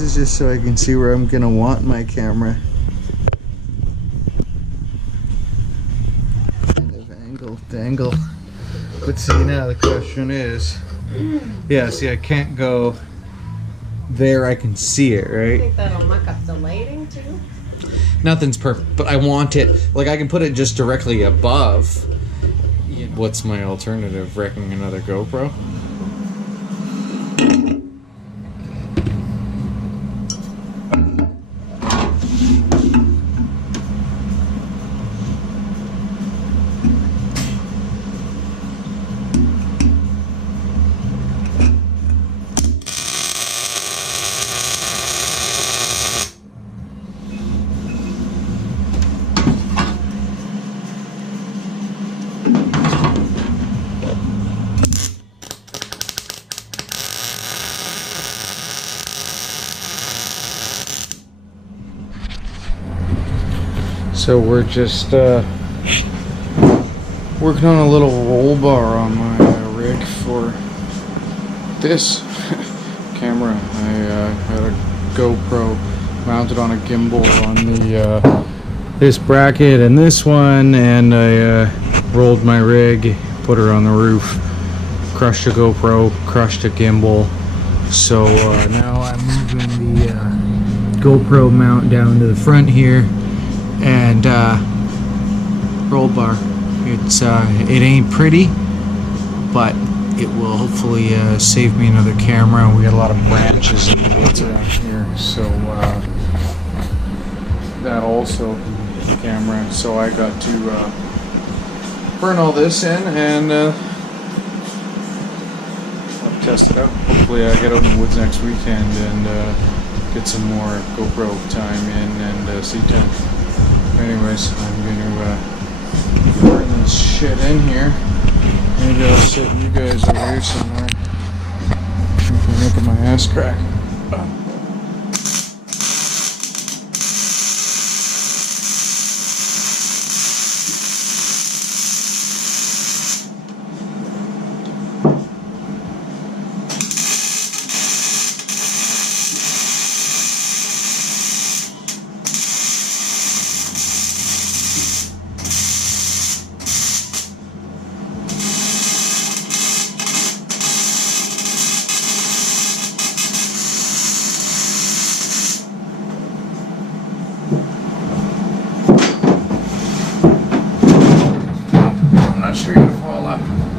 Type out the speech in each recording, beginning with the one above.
This is just so I can see where I'm gonna want my camera. Kind of angle. But see, now the question is, yeah, see, I can't go there. I can see it, I right? think that'll muck up the lighting too. Nothing's perfect, but I want it, like I can put it just directly above. What's my alternative? Wrecking another GoPro? So we're just working on a little roll bar on my rig for this camera. I had a GoPro mounted on a gimbal on the this bracket and this one, and I rolled my rig, put her on the roof, crushed a GoPro, crushed a gimbal. So now I'm moving the GoPro mount down to the front here. And roll bar. It's it ain't pretty, but it will hopefully save me another camera. We got a lot of branches in the woods around here, so that also can be the camera. So I got to burn all this in and I'll test it out. Hopefully I get out in the woods next weekend and get some more GoPro time in and see 10. Anyways, I'm going to burn this shit in here. Maybe I'll set you guys over here somewhere. Look at my ass crack.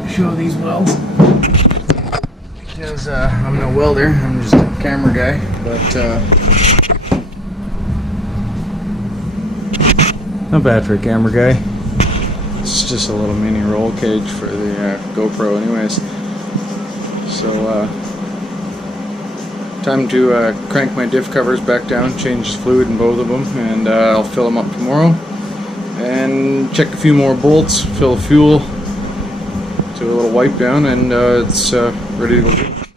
Show these welds because I'm no welder, I'm just a camera guy, but not bad for a camera guy. It's just a little mini roll cage for the GoPro anyways. So time to crank my diff covers back down, change the fluid in both of them, and I'll fill them up tomorrow and check a few more bolts, fill fuel, do a little wipe down, and it's ready to go.